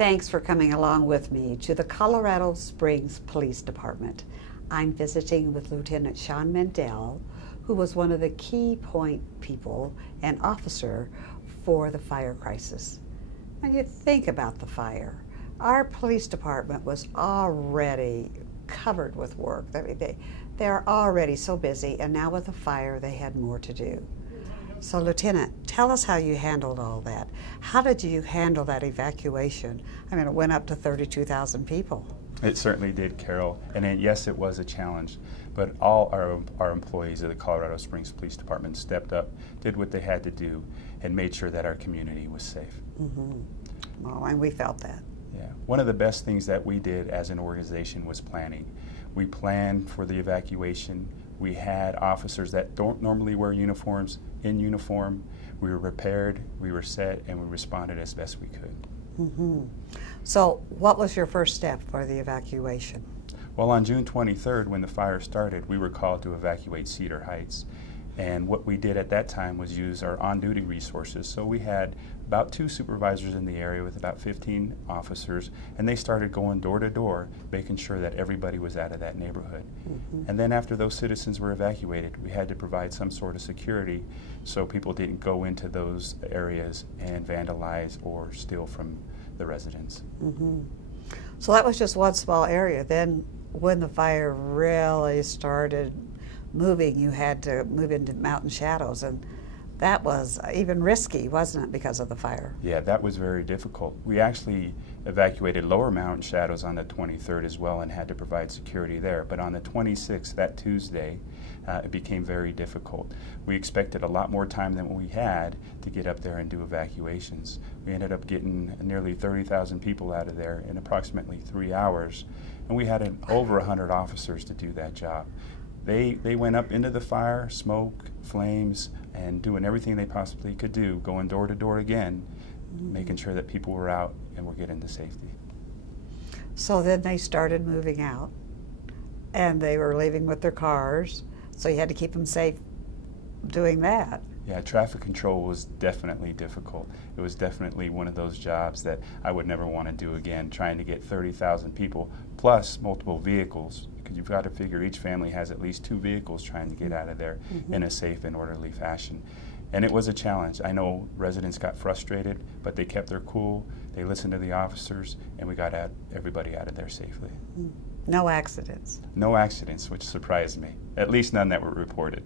Thanks for coming along with me to the Colorado Springs Police Department. I'm visiting with Lieutenant Sean Mendel, who was one of the key point people and officer for the fire crisis. When you think about the fire, our police department was already covered with work. I mean, they're already so busy, and now with the fire, they had more to do. So, Lieutenant, tell us how you handled all that. How did you handle that evacuation? I mean, it went up to 32,000 people. It certainly did, Carol. And yes, it was a challenge. But all our employees of the Colorado Springs Police Department stepped up, did what they had to do, and made sure that our community was safe. Well, and we felt that. Yeah. One of the best things that we did as an organization was planning. We planned for the evacuation. We had officers that don't normally wear uniforms in uniform. We were prepared, we were set, and we responded as best we could. So what was your first step for the evacuation? Well, on June 23rd, when the fire started, we were called to evacuate Cedar Heights. And what we did at that time was use our on-duty resources. So we had about 2 supervisors in the area with about 15 officers, and they started going door to door, making sure that everybody was out of that neighborhood. And then after those citizens were evacuated, we had to provide some sort of security so people didn't go into those areas and vandalize or steal from the residents. So that was just one small area. Then when the fire really started moving, you had to move into mountain shadows, and that was even risky, wasn't it, because of the fire? Yeah, that was very difficult. We actually evacuated lower mountain shadows on the 23rd as well and had to provide security there. But on the 26th, that Tuesday, it became very difficult. We expected a lot more time than we had to get up there and do evacuations. We ended up getting nearly 30,000 people out of there in approximately 3 hours, and we had over 100 officers to do that job. They went up into the fire, smoke, flames, and doing everything they possibly could do, going door to door again, making sure that people were out and were getting to safety. So then they started moving out, and they were leaving with their cars, so you had to keep them safe doing that. Yeah, traffic control was definitely difficult. It was definitely one of those jobs that I would never want to do again, trying to get 30,000 people plus multiple vehicles. Because you've got to figure each family has at least 2 vehicles trying to get out of there in a safe and orderly fashion. And it was a challenge. I know residents got frustrated, but they kept their cool, they listened to the officers, and we got everybody out of there safely. No accidents? No accidents, which surprised me. At least none that were reported.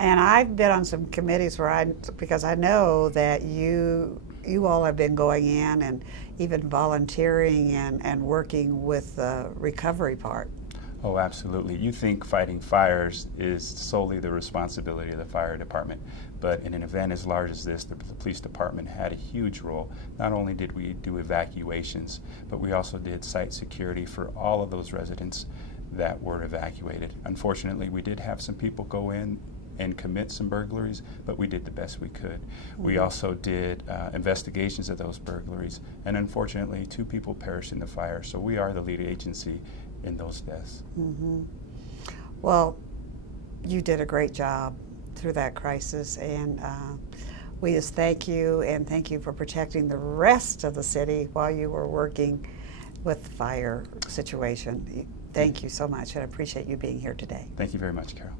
And I've been on some committees where because I know that you all have been going in and even volunteering and working with the recovery part. Oh, absolutely. You think fighting fires is solely the responsibility of the fire department, but in an event as large as this, the police department had a huge role. Not only did we do evacuations, but we also did site security for all of those residents that were evacuated. Unfortunately, we did have some people go in and commit some burglaries, but we did the best we could. We also did investigations of those burglaries, and unfortunately 2 people perished in the fire, so we are the lead agency in those deaths. Well, you did a great job through that crisis, and we just thank you, and thank you for protecting the rest of the city while you were working with the fire situation. Thank you so much, and I appreciate you being here today. Thank you very much, Carol.